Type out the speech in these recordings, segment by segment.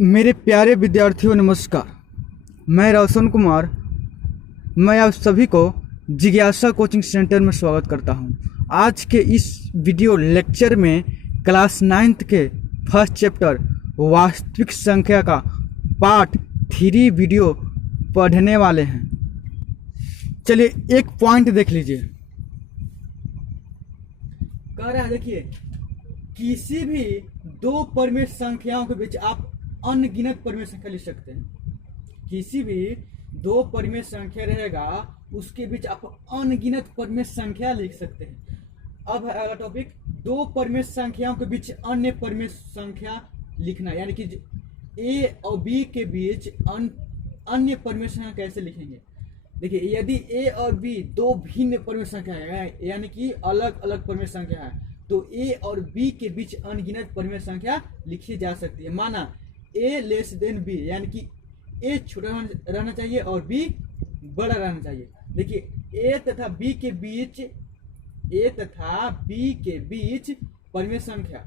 मेरे प्यारे विद्यार्थियों नमस्कार। मैं रोशन कुमार। मैं आप सभी को जिज्ञासा कोचिंग सेंटर में स्वागत करता हूं। आज के इस वीडियो लेक्चर में क्लास 9th के फर्स्ट चैप्टर वास्तविक संख्या का पार्ट 3 वीडियो पढ़ने वाले हैं। चलिए एक पॉइंट देख लीजिए। कह रहा है, देखिए, किसी भी दो परिमेय संख्याओं के बीच आप अनगिनत परिमेय संख्या लिख सकते हैं। किसी भी दो परिमेय संख्या रहेगा उसके बीच आप अनगिनत परिमेय संख्या लिख सकते हैं। अब है अगला टॉपिक, दो परिमेय संख्याओं के बीच अन्य परिमेय संख्या लिखना, यानी कि ए और बी के बीच अन्य परिमेय संख्या कैसे लिखेंगे। देखिए, यदि ए और बी दो भिन्न परिमेय संख्या है, यानी कि अलग अलग परिमेय संख्या है, तो ए और बी के बीच अनगिनत परिमेय संख्या लिखी जा सकती है। माना ए लेस देन बी, यानी कि ए छोटा रहना चाहिए और बी बड़ा रहना चाहिए। देखिए, ए तथा बी के बीच परिमेय संख्या,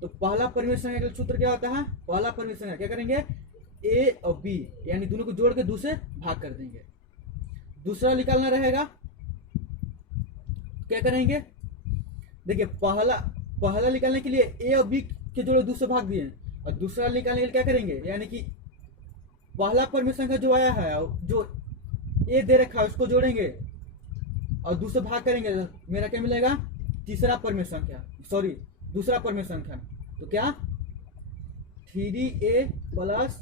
तो पहला परिमेय संख्या का सूत्र क्या होता है? पहला परिमेय संख्या क्या करेंगे? ए और बी, यानी दोनों को जोड़ के दूसरे भाग कर देंगे। दूसरा निकालना रहेगा, क्या करेंगे? देखिए, पहला निकालने के लिए ए और बी के जोड़े दूसरे भाग दिए, और दूसरा निकालने के लिए क्या करेंगे? यानी कि पहला परिमेय संख्या जो आया है, जो ए दे रखा है, उसको जोड़ेंगे और दूसरे भाग करेंगे, मेरा क्या मिलेगा? दूसरा परिमेय संख्या। तो क्या? 3a प्लस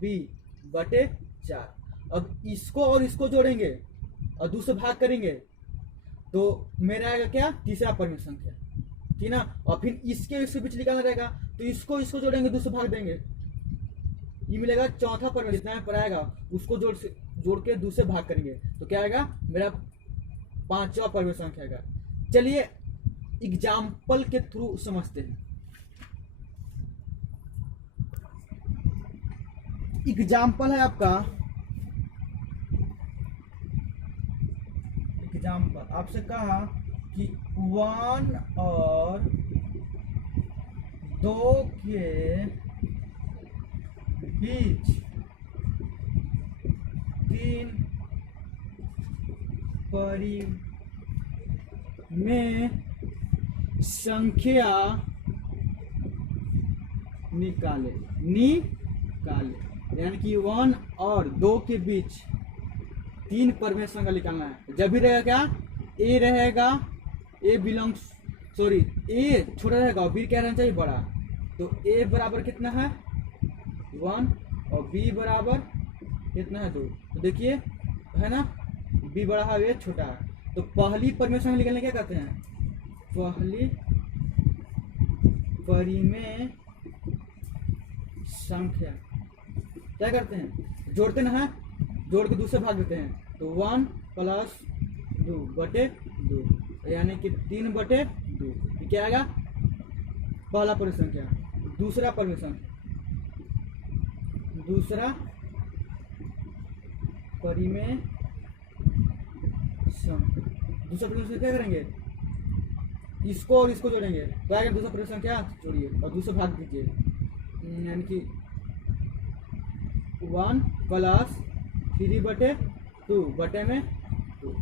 बी बटे 4। अब इसको और इसको जोड़ेंगे और दूसरे भाग करेंगे, तो मेरा आएगा क्या? तीसरा परिमेय संख्या, ठीक ना। और फिर इसके बीच निकालना रहेगा, तो इसको जोड़ेंगे, दूसरे भाग देंगे, ये मिलेगा चौथा परिमेय। जितना पर आएगा उसको जोड़ के दूसरे भाग करेंगे, तो क्या आएगा? मेरा पांचवा परिमेय संख्या आएगा। चलिए एग्जाम्पल के थ्रू समझते हैं। एग्जाम्पल है आपका, एग्जाम्पल आपसे कहा कि 1 और 2 के बीच 3 परिमेय संख्या निकाले, यानी कि 1 और 2 के बीच 3 परिमेय संख्या निकालना है। जब भी रहेगा क्या? ए रहेगा, ए छोटा रहेगा और बी क्या रहना चाहिए? बड़ा। तो ए बराबर कितना है? 1 और बी बराबर कितना है? 2। तो देखिए, है ना, बी बड़ा है, ए छोटा है। तो पहली परिमेय संख्या निकालने क्या कहते हैं? पहली परिमेय संख्या क्या करते हैं? जोड़ते ना है, जोड़ के दूसरे भाग देते हैं, तो 1 प्लस 2 बटे 2, यानी कि 3 बटे 2। क्या आएगा? पहला परिमेय संख्या। दूसरा परिमेय संख्या, दूसरा परिमेय संख्या क्या करेंगे? इसको और इसको जोड़ेंगे, तो आएगा दूसरा परिमेय संख्या, जोड़िए और दूसरा भाग दीजिए, यानी कि 1 प्लस 3 बटे 2 बटे में 2।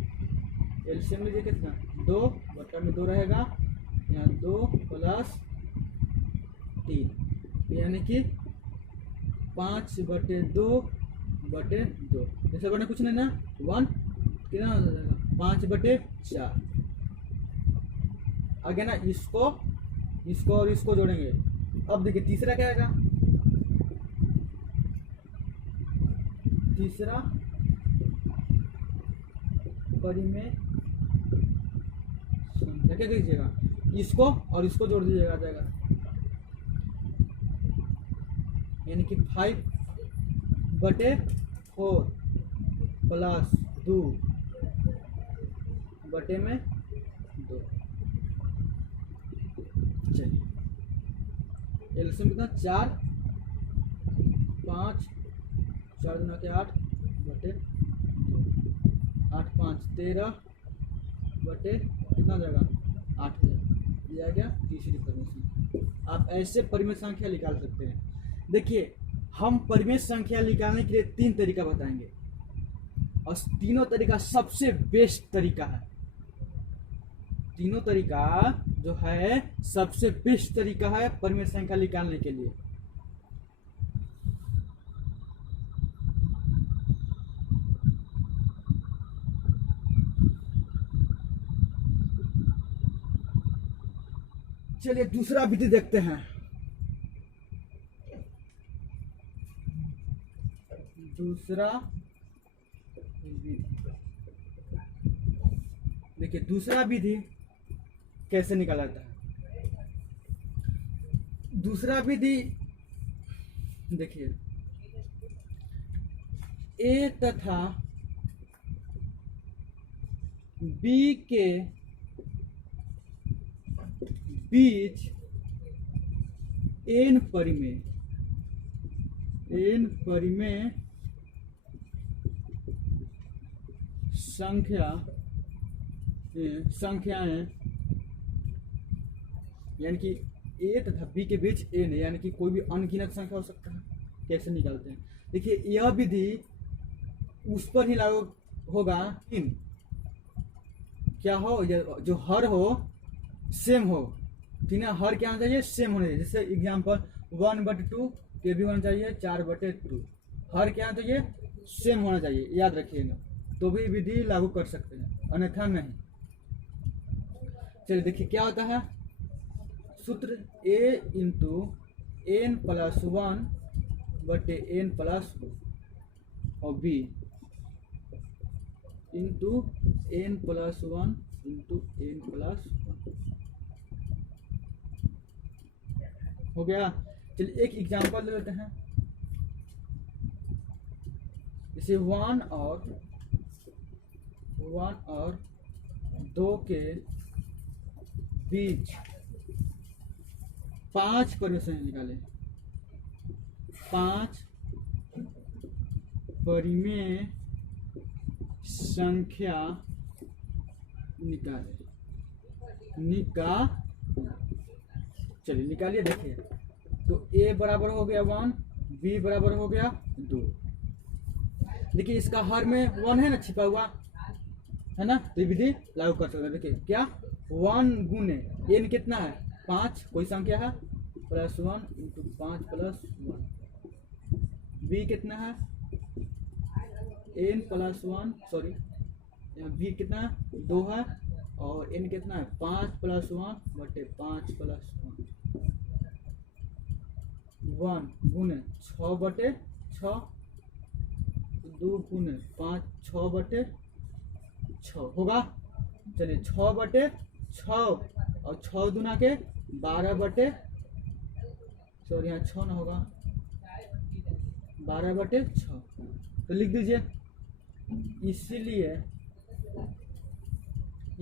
एलसीएम लीजिए, कितना? 2 बटे में 2 रहेगा, यहाँ 2 प्लस 3, यानी कि 5 बटे 2 बटे 2। जैसे बटे कुछ नहीं ना, 1 कितना हो जाएगा? 5 बटे 4। आगे ना इसको और इसको जोड़ेंगे। अब देखिए तीसरा क्या आएगा? तीसरा परिमेय संख्या क्या कीजिएगा? इसको और इसको जोड़ दीजिएगा, आ जाएगा, यानी कि 5 बटे 4 प्लस 2 बटे में 2। चलिए एलसीएम कितना? 4 5 4 गुना के 8 बटे 8 5 13 बटे कितना जाएगा? 8 दिया गया। तीसरी परिमेय संख्या आप ऐसे परिमेय संख्या निकाल सकते हैं। देखिए, हम परिमेय संख्या निकालने के लिए 3 तरीका बताएंगे और तीनों तरीका सबसे बेस्ट तरीका है। तीनों तरीका जो है सबसे बेस्ट तरीका है परिमेय संख्या निकालने के लिए। चलिए दूसरा विधि देखते हैं। दूसरा विधि देखिए, दूसरा विधि कैसे निकाला जाता है। दूसरा विधि देखिए, ए तथा बी के बीच एन परिमेय संख्याएं यानी कि ए तथा बी के बीच एन यानी कि कोई भी अनगिनत संख्या हो सकता है। कैसे निकालते हैं, देखिए यह विधि उस पर ही लागू होगा इन क्या हो, जो हर हो सेम हो, ठीक है। हर क्या होना चाहिए, सेम होना चाहिए। जैसे एग्जाम्पल 1/2 के भी होना चाहिए 4/2। हर क्या होना चाहिए, सेम होना चाहिए, याद रखिएगा, तो भी विधि लागू कर सकते हैं, अन्यथा नहीं। चलिए देखिए क्या होता है सूत्र, a into n plus 1/n+2 और b into n+1 into n+1 हो गया। चलिए एक एग्जांपल ले लेते हैं। जैसे 1 और 2 के बीच 5 परिमेय संख्या निकाले। 5 परिमेय संख्या चलिए निकालिए। देखिए तो a बराबर हो गया 1, b बराबर हो गया 2। देखिए इसका हर में 1 है ना, छिपा हुआ है ना, तो विधि लागू कर सकते हैं। देखिए क्या 1 गुने n कितना है 5, कोई संख्या है, +1 इंटू 5+1। b कितना है n+1, सॉरी यहाँ b कितना है 2 है, और n कितना है 5+1/5+1। 1 गुने 6/6, 2 गुने 5 6/6 होगा। चलिए 6/6 और 6 दूना के 12 सॉरी यहाँ 6 ना होगा 12/6, तो लिख दीजिए।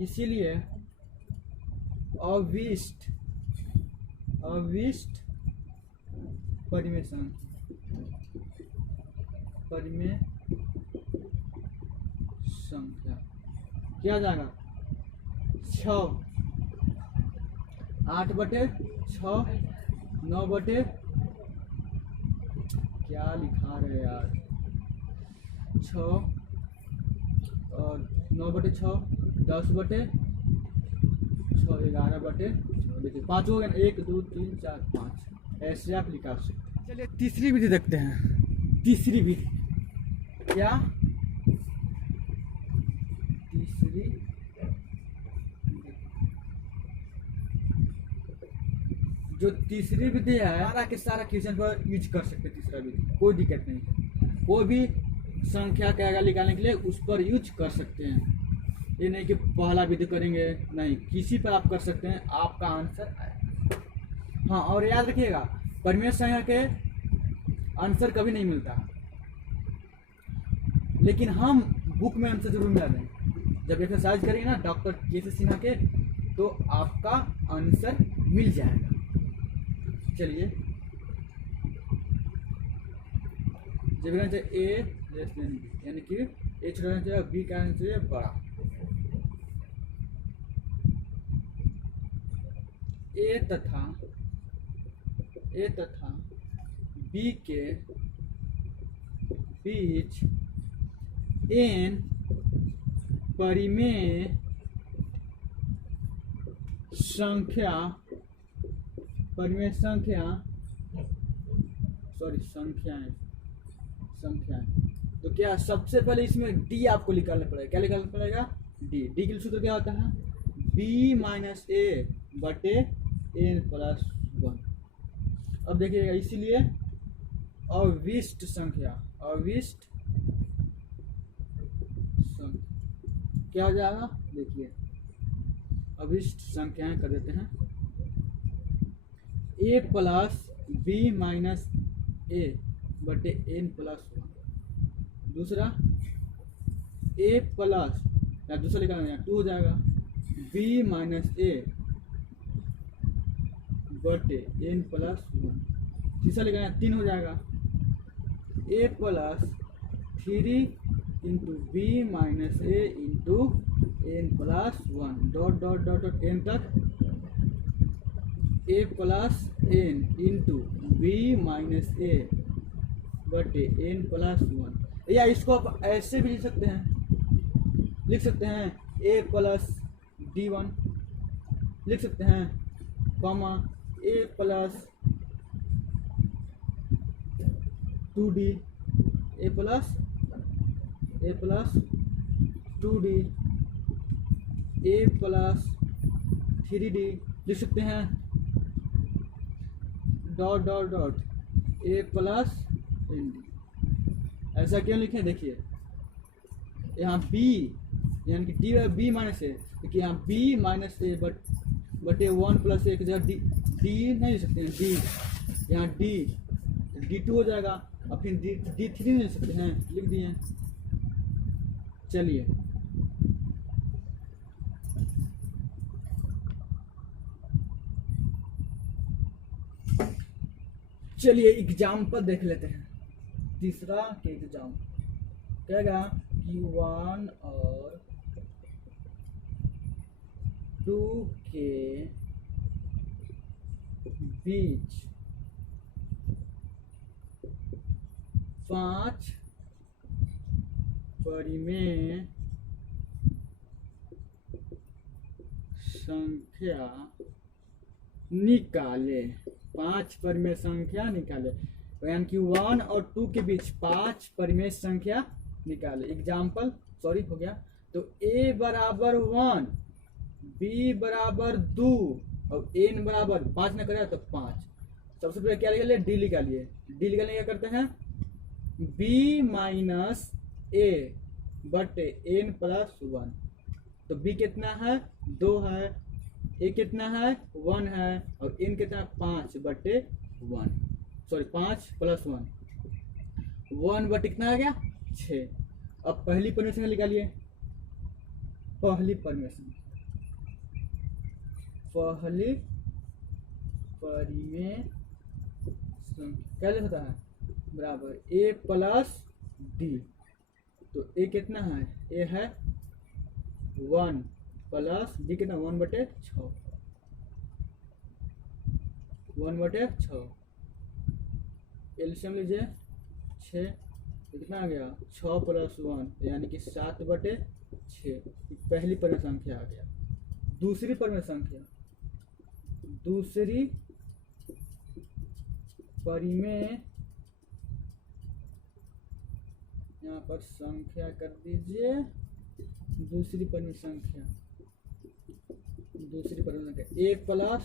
इसीलिए अविष्ट परिमेय संख्या क्या जाएगा 6, 8/6, 9 क्या लिखा रहे यार, 6 और 9/6, 10/6, 11/6। देखिए 5 हो गया, 1 2 3 4 5, ऐसे आप निकाल सकते हैं। चलिए तीसरी विधि देखते हैं। तीसरी विधि क्या, तीसरी विधि है, सारा के सारा क्वेश्चन पर यूज कर सकते हैं। तीसरा विधि कोई दिक्कत नहीं है, कोई भी संख्या का आगे निकालने के लिए उस पर यूज कर सकते हैं। ये नहीं कि पहला विधि करेंगे, नहीं, किसी पर आप कर सकते हैं, आपका आंसर आएगा। हाँ और याद रखिएगा परिमेय संख्या के आंसर कभी नहीं मिलता, लेकिन हम बुक में आंसर जरूर मिला दें। जब एक्सरसाइज करेंगे ना डॉक्टर के सिन्हा के, तो आपका आंसर मिल जाएगा। चलिए जब रहना चाहिए ए लेस देन बी, यानी कि ए छोटा रहना चाहिए, बी का रहना चाहिए बड़ा। ए तथा बी के बीच n परिमेय संख्या संख्याएं। तो क्या सबसे पहले इसमें d आपको निकालना पड़ेगा। क्या निकालना पड़ेगा? d के लिए सूत्र क्या होता है? b माइनस ए बटे n प्लस 1। अब देखिएगा, इसीलिए अविष्ट संख्या क्या हो जाएगा? देखिए, अविष्ट संख्याएं कर देते हैं a plus b minus A बटे n प्लस 1। दूसरा a प्लस, या दूसरा लिखा है 2 हो जाएगा, b माइनस ए बटे n प्लस 1। तीसरा लिखा है 3 हो जाएगा, a plus 3 into B minus A into n plus 1 dot dot dot dot n तक a plus n into B minus A बटे n प्लस 1। या इसको आप ऐसे भी लिख सकते हैं a प्लस d1 लिख सकते हैं, comma a plus 2d, a plus 2d, a plus 3d लिख सकते हैं, dot dot dot a plus nd। ऐसा क्यों लिखें? देखिए यहाँ b यानी कि d b माइनस ए, देखिए यहाँ b माइनस ए बटे 1 प्लस ए की जगह d नहीं लिख सकते हैं, d यहाँ d2 हो जाएगा, और फिर d3 नहीं लिख सकते हैं, लिख दिए। चलिए एग्जाम्पल देख लेते हैं। तीसरा के एग्जाम कहेगा कि 1 और 2 के बीच 5 परिमेय संख्या निकाले। 5 परिमेय संख्या निकाले, यानी कि 1 और 2 के बीच 5 परिमेय संख्या निकाले। एग्जाम्पल हो गया। तो a बराबर 1, b बराबर 2 और n बराबर 5 ना करेगा तो 5। सबसे पहले क्या निकालिए? d निकालिए। d निकालने क्या करते हैं? b माइनस ए बटे n प्लस 1। तो b कितना है? 2 है, a कितना है? 1 है, और n कितना? 5 बटे 1, 5 प्लस 1 बटे कितना आ गया? 6। अब पहली परिमेय संख्या निकालिए। पहली परिमेय क्या लिखता है? बराबर a प्लस d। तो a कितना है? a है 1 प्लस d कितना? 1 बटे 6, 1 बटे 6। एलसीएम लीजिए 6, कितना आ गया? 6 प्लस 1 यानी कि 7 बटे 6। पहली परिमेय संख्या आ गया। दूसरी परिमेय संख्या, यहाँ पर संख्या कर दीजिए। दूसरी परिमेय संख्या a प्लस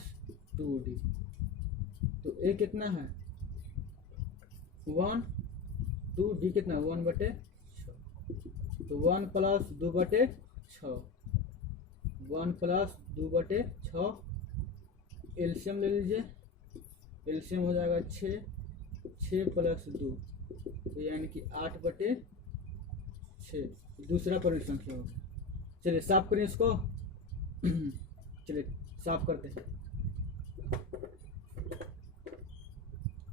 2d। तो a कितना है? 1, 2d कितना? 1 बटे 6। तो 1 प्लस 2 बटे 6, 1 प्लस 2 बटे 6। एलसीएम ले लीजिए। एलसीएम हो जाएगा 6 प्लस 2, तो यानी कि 8 बटे 6। दूसरा परिमेय संख्या होगा। चलिए साफ करें इसको। चलिए साफ करते हैं,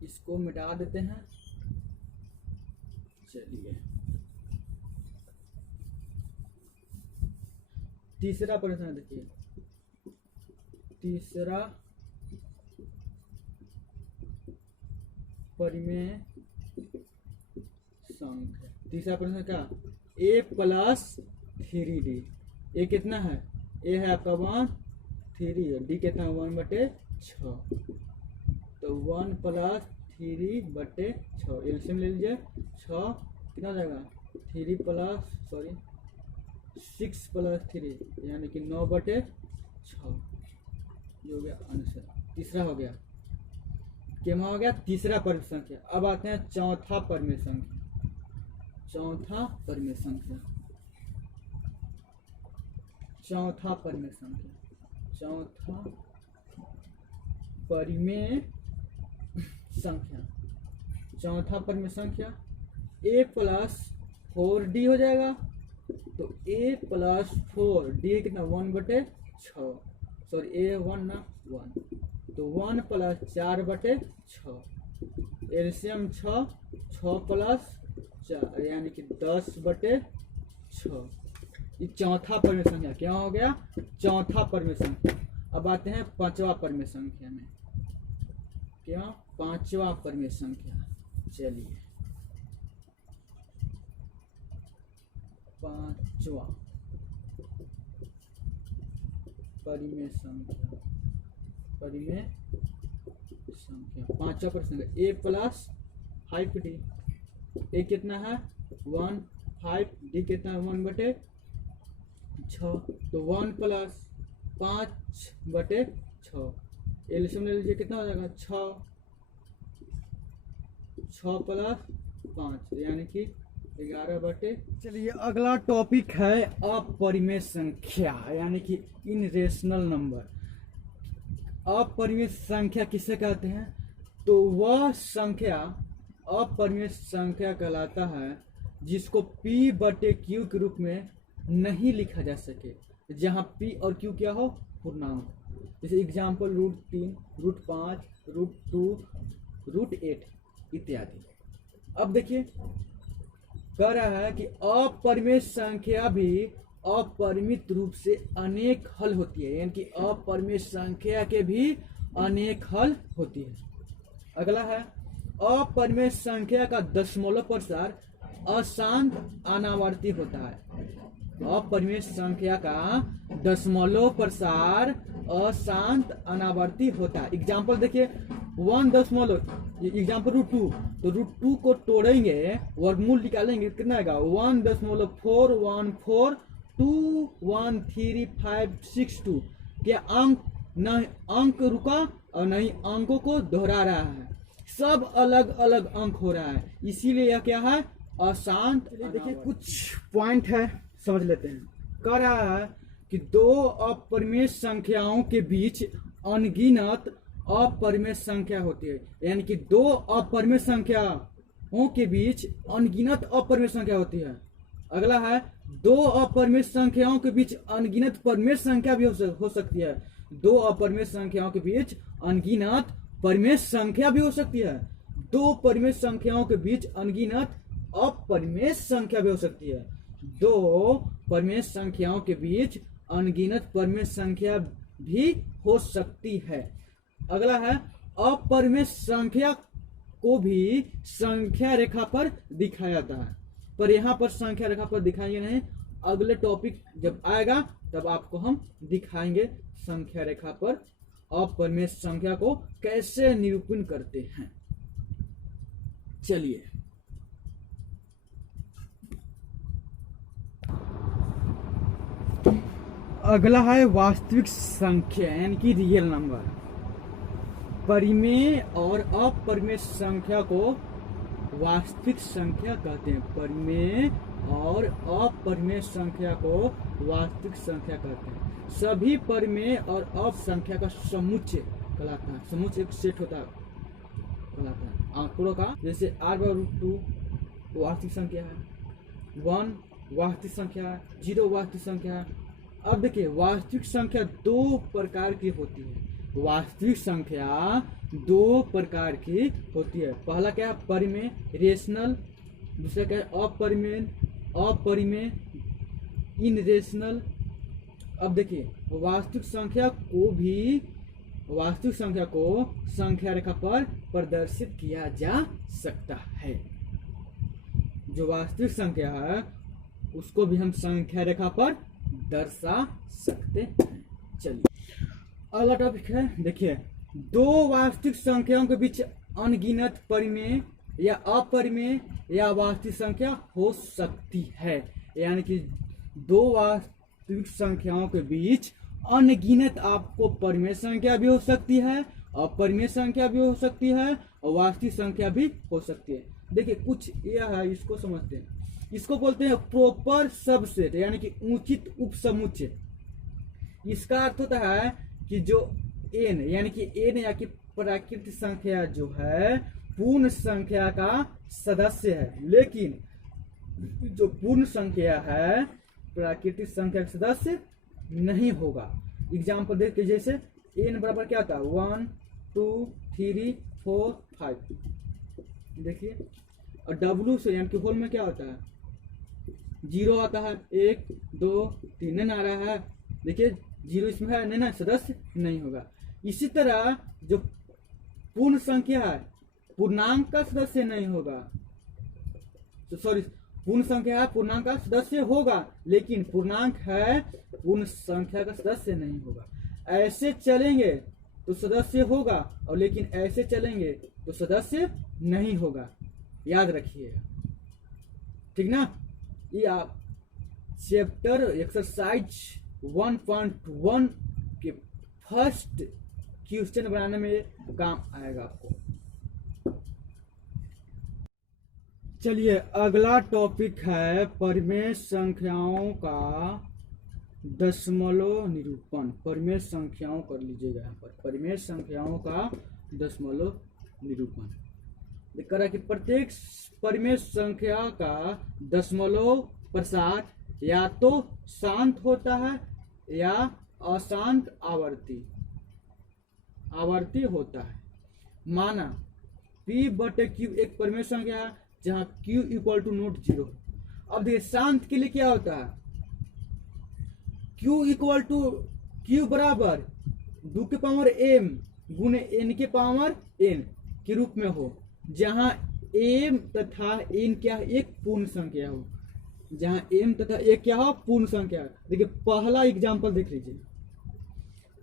इसको मिटा देते हैं। चलिए तीसरा परिमेय देखिए। तीसरा परिमेय संख्या। तीसरा प्रश्न क्या, a प्लस 3d। ए कितना है, ए है आपका 1, 3 है, डी कितना 1/6, तो 1 प्लस 3/6 एलसीएम ले लीजिए। 6 कितना हो जाएगा, 6 प्लस 3 यानी कि 9/6 जो हो गया आंसर। तीसरा हो गया, क्या हो गया, तीसरा परमेय संख्या। अब आते हैं चौथा परमेय संख्या। चौथा परमेय संख्या, चौथा परमेय संख्या, चौथा परिमेय संख्या, चौथा परमेय संख्या a प्लस 4d हो जाएगा। तो a प्लस 4d कितना 1/6, सॉरी a 1 ना 1, तो 1 प्लस 4/6 एलसीएम 6, 6 प्लस 4 यानी कि 10/6। ये चौथा परमेय संख्या क्या हो गया, चौथा परमेय संख्या। अब आते हैं पांचवा परमेय संख्या में, क्या, पांचवा परमेय संख्या। चलिए पांचवा परिमेय संख्या, परिमेय संख्या पांचवा परमेय संख्या a प्लस 5d। a कितना है 1, 5, d कितना है 1/6, तो 1 प्लस 5/6 एलसीएम ले लीजिए, कितना हो जाएगा 6, 6 प्लस 5 यानी कि 11/। चलिए अगला टॉपिक है अपरिमेय संख्या यानी कि इनरेशनल नंबर। अपरिमेय संख्या किसे कहते हैं, तो वह संख्या अपरिमेय संख्या कहलाता है जिसको p/q के रूप में नहीं लिखा जा सके, जहां p और q क्या हो, पूर्णांक। जैसे एग्जाम्पल √3, √5, √2, √8 इत्यादि। अब देखिए कह रहा है कि अपरिमेय संख्या भी अपरिमित रूप से अनेक हल होती है, यानी कि अपरिमेय संख्या के भी अनेक हल होती है। अगला है अपरिमेय संख्या का दशमलव प्रसार अशांत अनावर्ती होता है। अपरिमेय संख्या का दशमलव प्रसार अशांत अनावर्ती होता है। एग्जाम्पल देखिए 1 एग्जाम्पल √2, तो √2 को तोड़ेंगे, वर्गमूल निकालेंगे, कितना आएगा 1.4142136562। क्या अंक न अंक रुका और नहीं अंकों को दोहरा रहा है, सब अलग अलग अंक हो रहा है, इसीलिए यह क्या है, अशांत। देखिए कुछ पॉइंट है समझ लेते हैं। कह रहा है कि दो अपरिमेय संख्याओं के बीच अनगिनत अपरिमेय संख्या होती है, यानी कि दो अपरिमेय संख्याओं के बीच अनगिनत अपरिमेय संख्या होती है। अगला है दो अपरिमेय संख्याओं के बीच अनगिनत परिमेय संख्या भी हो सकती है। दो अपरिमेय संख्याओं के बीच अनगिनत परिमेय संख्या भी हो सकती है। दो परिमेय संख्याओं के बीच अनगिनत अपरिमेय संख्या भी हो सकती है। दो परिमेय संख्याओं के बीच अनगिनत परिमेय संख्या भी हो सकती है। अगला है अपरिमेय संख्या को भी संख्या रेखा पर दिखाया जाता है, पर यहाँ पर संख्या रेखा पर दिखाएंगे नहीं, अगले टॉपिक जब आएगा तब आपको हम दिखाएंगे संख्या रेखा पर अपरिमेय संख्या को कैसे निरूपण करते हैं। चलिए अगला है वास्तविक संख्या यानी कि रियल नंबर। परिमेय और अपरिमेय संख्या को वास्तविक संख्या कहते हैं। परिमेय और अपरिमेय संख्या को वास्तविक संख्या कहते हैं। सभी परिमेय और अप संख्या का समुच्चय कहलाता है। समुच्चय एक सेट होता है कहलाता है आंकड़ों का। जैसे r/√2 वास्तविक संख्या है, 1 वास्तविक संख्या है, 0 वास्तविक संख्या है। अब देखिए वास्तविक संख्या दो प्रकार की होती है। वास्तविक संख्या दो प्रकार की होती है। पहला क्या है, परिमेय रेशनल, दूसरा क्या है अपरिमेय अपरिमेय इनरेशनल। अब देखिए वास्तविक संख्या को संख्या रेखा पर प्रदर्शित किया जा सकता है। जो वास्तविक संख्या है उसको भी हम संख्या रेखा पर दर्शा सकते हैं। चलिए अगला टॉपिक है, देखिए दो वास्तविक संख्याओं के बीच अनगिनत परिमेय या अपरिमेय या वास्तविक संख्या हो सकती है। यानी कि दो वास्तविक संख्याओं के बीच अनगिनत आपको परिमेय संख्या भी हो सकती है, अपरिमेय संख्या भी हो सकती है और वास्तविक संख्या भी हो सकती है। देखिए कुछ यह है, इसको समझते हैं। इसको बोलते हैं प्रॉपर सबसेट, यानी कि उचित उपसमुच्चय। इसका अर्थ होता है कि जो n यानी कि n या कि प्राकृतिक संख्या जो है पूर्ण संख्या का सदस्य है, लेकिन जो पूर्ण संख्या है प्राकृतिक संख्या का सदस्य नहीं होगा। एग्जाम्पल देखिए, जैसे n बराबर क्या था 1 2 3 4 5, देखिए, और w से यानी कि होल में क्या होता है 0 आता है, 1 2 3 आ रहा है, देखिए 0 इसमें है नहीं ना, सदस्य नहीं होगा। इसी तरह जो पूर्ण संख्या है पूर्णांक का सदस्य नहीं होगा, तो सॉरी पूर्ण संख्या है पूर्णांक का सदस्य होगा, लेकिन पूर्णांक है पूर्ण संख्या का सदस्य नहीं होगा। ऐसे चलेंगे तो सदस्य होगा और लेकिन ऐसे चलेंगे तो सदस्य नहीं होगा, याद रखिएगा, ठीक ना। ये आप चैप्टर एक्सरसाइज 1.1 के फर्स्ट क्वेश्चन बनाने में काम आएगा आपको। चलिए अगला टॉपिक है परिमेय संख्याओं का दशमलव निरूपण। परिमेय संख्याओं कर लीजिएगा यहाँ पर, परिमेय संख्याओं का दशमलव निरूपण। लिखा है कि प्रत्येक परिमेय संख्या का दशमलव प्रसार या तो शांत होता है या अशांत आवर्ती होता है। माना p/q एक परिमेय संख्या है जहां q = नोट 0। अब देखिए शांत के लिए क्या होता है, q बराबर 2 के पावर m गुने n के पावर n के रूप में हो, जहां m तथा n क्या एक पूर्ण संख्या हो, जहां m तथा एक क्या हो पूर्ण संख्या। देखिए पहला एग्जांपल देख लीजिए,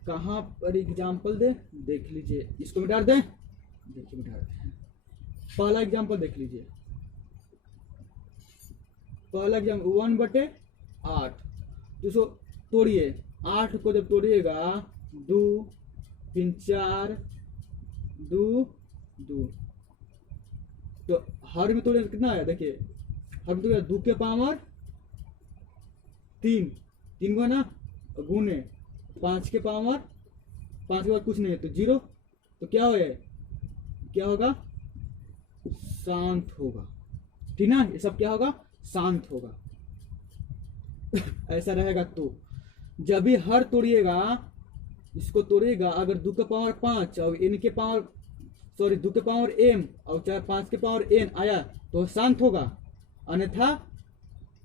कहां पर एग्जांपल देख लीजिए, इसको मिटा दें, देखिए मिटा देते हैं। पहला एग्जांपल देख लीजिए, पहला एग्जांपल 1/8, तो इसको तोड़िए, 8 को जब तोड़िएगा 2 3 4 2 2, तो हर में तोड़िए कितना आया, देखिए हर में तोड़िए 2 के पावर 3 को ना गुने 5 के पावर 5 के बाद कुछ नहीं है तो 0, तो क्या होगा शांत होगा, ठीक ना। ये सब क्या होगा शांत होगा। ऐसा रहेगा। तो जब भी हर तोड़िएगा, इसको तोड़िएगा, अगर 2 के पावर 5 और n के पावर 2 के पावर m और चाहे 5 के पावर n आया तो शांत होगा, अन्यथा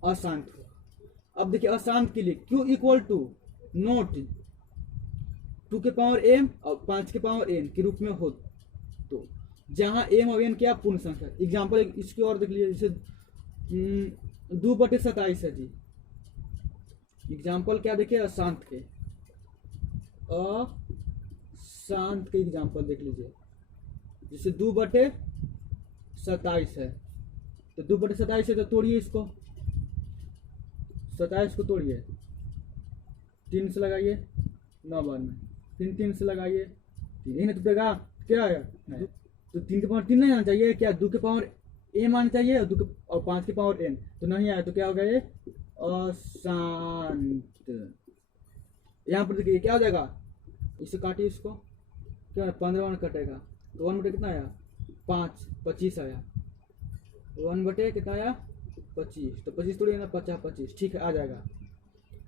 अशांत होगा। अब देखिए अशांत के लिए q = नोट 2 के पावर m और 5 के पावर n के रूप में हो, तो जहां m और n क्या पूर्ण संख्या। एग्जाम्पल इसकी और देख लीजिए, जैसे 2/27 है जी। एग्जाम्पल क्या देखिए अशांत के एग्जाम्पल देख लीजिए, जैसे 2/27 है, तो 2/27 है तो तोड़िए इसको, 27 को तोड़िए, 3 से लगाइए 9 बार में, 3 से लगाइए, 3 ही नहीं टूटेगा, क्या आया तो 3 के पावर 3 नहीं आना चाहिए क्या, 2 के पावर m आना चाहिए और 5 के पावर n, तो नहीं आया तो क्या हो गया ये अशांत। यहाँ पर देखिए क्या हो जाएगा, इसे काटिए, इसको क्या 15 1 कटेगा, तो 1 बटे कितना आया 5 25 आया, 1 बटे कितना आया 25, तो 25 तोड़िए ना 50 25, ठीक है आ जाएगा।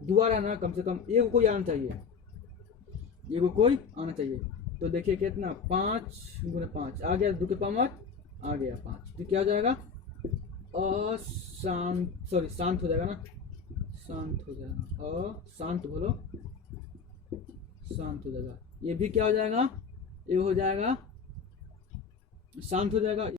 दोबारा ना कम से कम एक कोई आना चाहिए, तो देखिए कितना 5 गुने 5 आ गया, 2 के पावर आ गया 5, तो क्या हो जाएगा शांत हो जाएगा ना, शांत हो जाएगा, शांत बोलो, शांत हो जाएगा। ये भी क्या हो जाएगा, ये हो जाएगा शांत हो जाएगा।